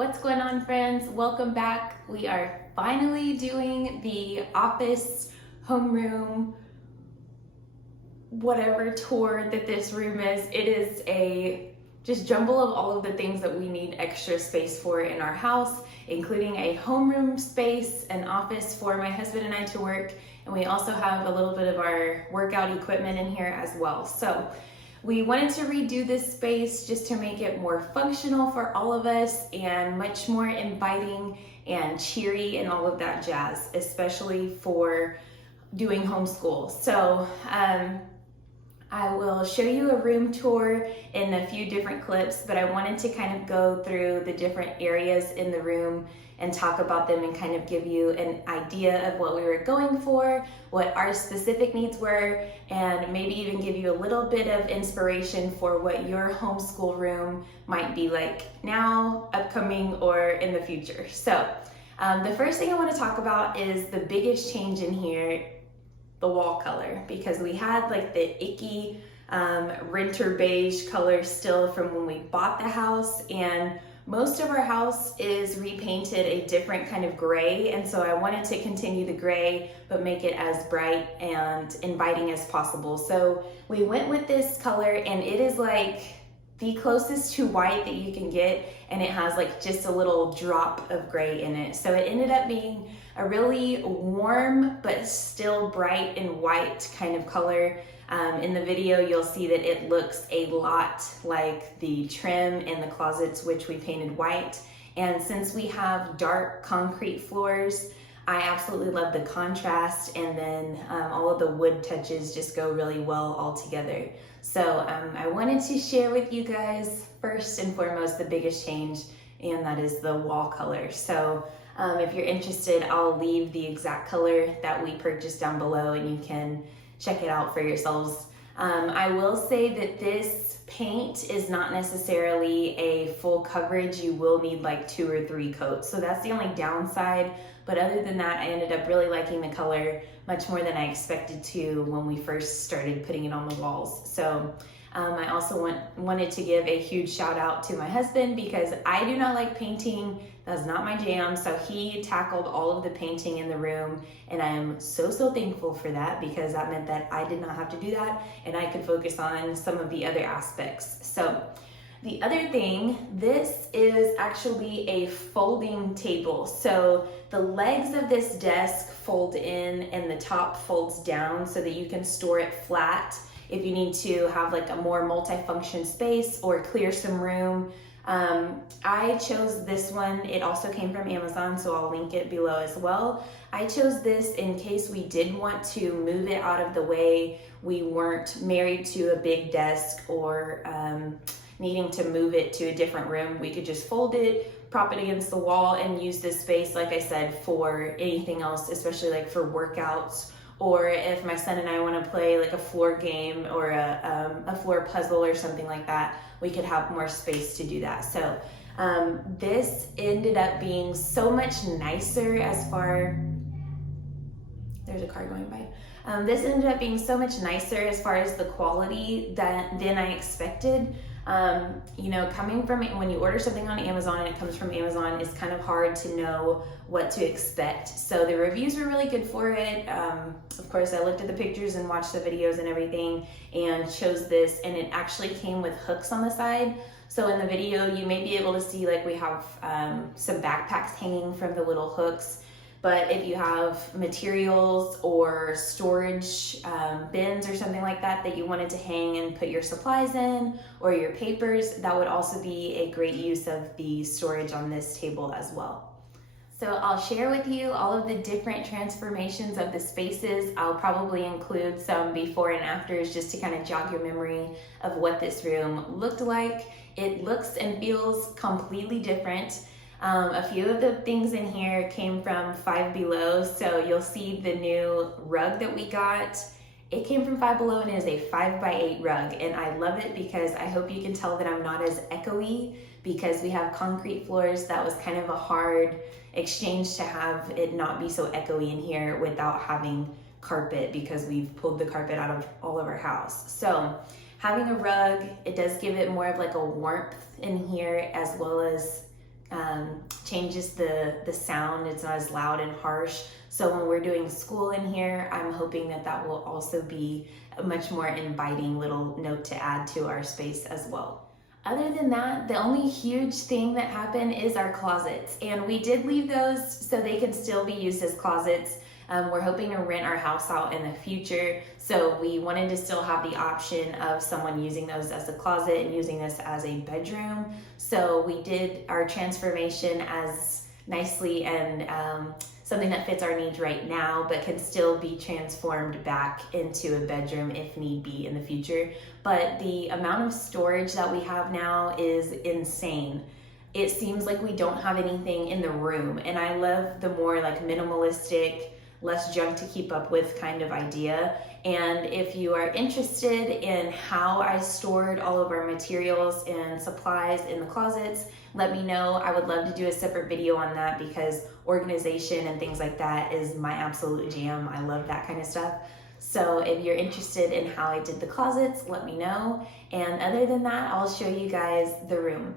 What's going on, friends? Welcome back. We are finally doing the office, homeroom, whatever tour that this room is. It is a just jumble of all of the things that we need extra space for in our house, including a homeroom space, an office for my husband and I to work, and we also have a little bit of our workout equipment in here as well. So we wanted to redo this space just to make it more functional for all of us and much more inviting and cheery and all of that jazz, especially for doing homeschool. So I will show you a room tour in a few different clips, but I wanted to kind of go through the different areas in the room and talk about them and kind of give you an idea of what we were going for, what our specific needs were, and maybe even give you a little bit of inspiration for what your homeschool room might be like now, upcoming, or in the future. So the first thing I want to talk about is the biggest change in here, the wall color, because we had like the icky renter beige color still from when we bought the house, and most of our house is repainted a different kind of gray, and so I wanted to continue the gray but make it as bright and inviting as possible. So we went with this color, and it is like the closest to white that you can get, and it has like just a little drop of gray in it. So it ended up being a really warm but still bright and white kind of color. In the video, you'll see that it looks a lot like the trim in the closets, which we painted white. And since we have dark concrete floors, I absolutely love the contrast, and then all of the wood touches just go really well all together. So I wanted to share with you guys first and foremost the biggest change, and that is the wall color. So if you're interested, I'll leave the exact color that we purchased down below, and you can check it out for yourselves. I will say that this paint is not necessarily a full coverage. You will need like 2 or 3 coats. So that's the only downside. But other than that, I ended up really liking the color much more than I expected to when we first started putting it on the walls. So I also wanted to give a huge shout out to my husband, because I do not like painting. That's not my jam. So he tackled all of the painting in the room, and I am so thankful for that, because that meant that I did not have to do that and I could focus on some of the other aspects. So the other thing, this is actually a folding table. So the legs of this desk fold in and the top folds down so that you can store it flat if you need to have like a more multi-function space or clear some room. I chose this one. It also came from Amazon, so I'll link it below as well. I chose this in case we did want to move it out of the way. We weren't married to a big desk or needing to move it to a different room. We could just fold it, prop it against the wall, and use this space, like I said, for anything else, especially like for workouts, or if my son and I want to play like a floor game or a floor puzzle or something like that, we could have more space to do that. So this ended up being so much nicer as far, there's a car going by. This ended up being so much nicer as far as the quality than I expected. You know, coming from when you order something on Amazon and it comes from Amazon, it's kind of hard to know what to expect. So the reviews were really good for it. Of course, I looked at the pictures and watched the videos and everything and chose this, and it actually came with hooks on the side. So in the video, you may be able to see like we have some backpacks hanging from the little hooks. But if you have materials or storage bins or something like that that you wanted to hang and put your supplies in, or your papers, that would also be a great use of the storage on this table as well. So I'll share with you all of the different transformations of the spaces. I'll probably include some before and afters just to kind of jog your memory of what this room looked like. It looks and feels completely different. A few of the things in here came from Five Below, so you'll see the new rug that we got. It came from Five Below, and it is a 5x8 rug, and I love it because I hope you can tell that I'm not as echoey, because we have concrete floors. That was kind of a hard exchange to have it not be so echoey in here without having carpet, because we've pulled the carpet out of all of our house. So having a rug, it does give it more of like a warmth in here, as well as changes the sound. It's not as loud and harsh. So when we're doing school in here, I'm hoping that that will also be a much more inviting little note to add to our space as well. Other than that, the only huge thing that happened is our closets, and we did leave those so they can still be used as closets. We're hoping to rent our house out in the future, so we wanted to still have the option of someone using those as a closet and using this as a bedroom. So we did our transformation as nicely and something that fits our needs right now, but can still be transformed back into a bedroom if need be in the future. But the amount of storage that we have now is insane. It seems like we don't have anything in the room, and I love the more like minimalistic, less junk to keep up with kind of idea. And if you are interested in how I stored all of our materials and supplies in the closets, let me know. I would love to do a separate video on that because organization and things like that is my absolute jam. I love that kind of stuff. So if you're interested in how I did the closets, let me know. And other than that, I'll show you guys the room.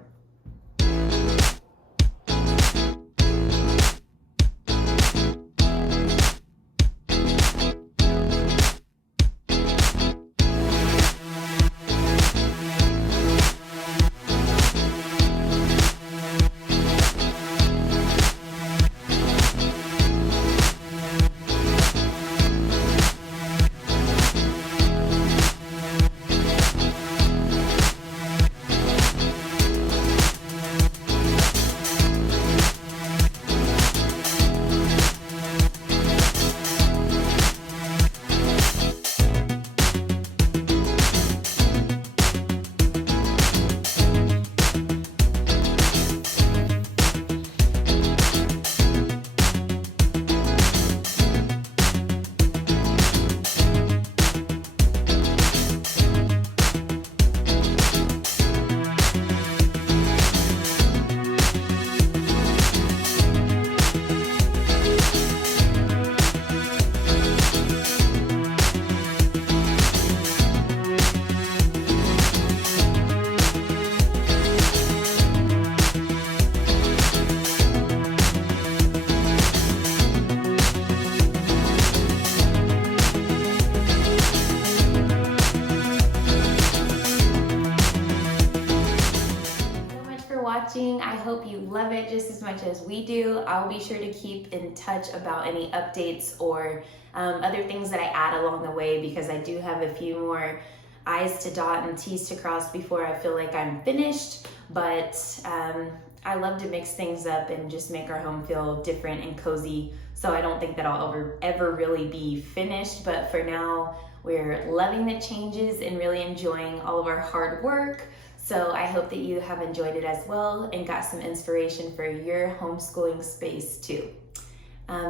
Watching. I hope you love it just as much as we do. I'll be sure to keep in touch about any updates or other things that I add along the way, because I do have a few more I's to dot and T's to cross before I feel like I'm finished. But I love to mix things up and just make our home feel different and cozy. So I don't think that I'll ever really be finished, but for now, we're loving the changes and really enjoying all of our hard work. So I hope that you have enjoyed it as well and got some inspiration for your homeschooling space too.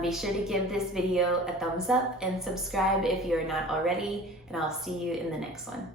Be sure to give this video a thumbs up and subscribe if you're not already, and I'll see you in the next one.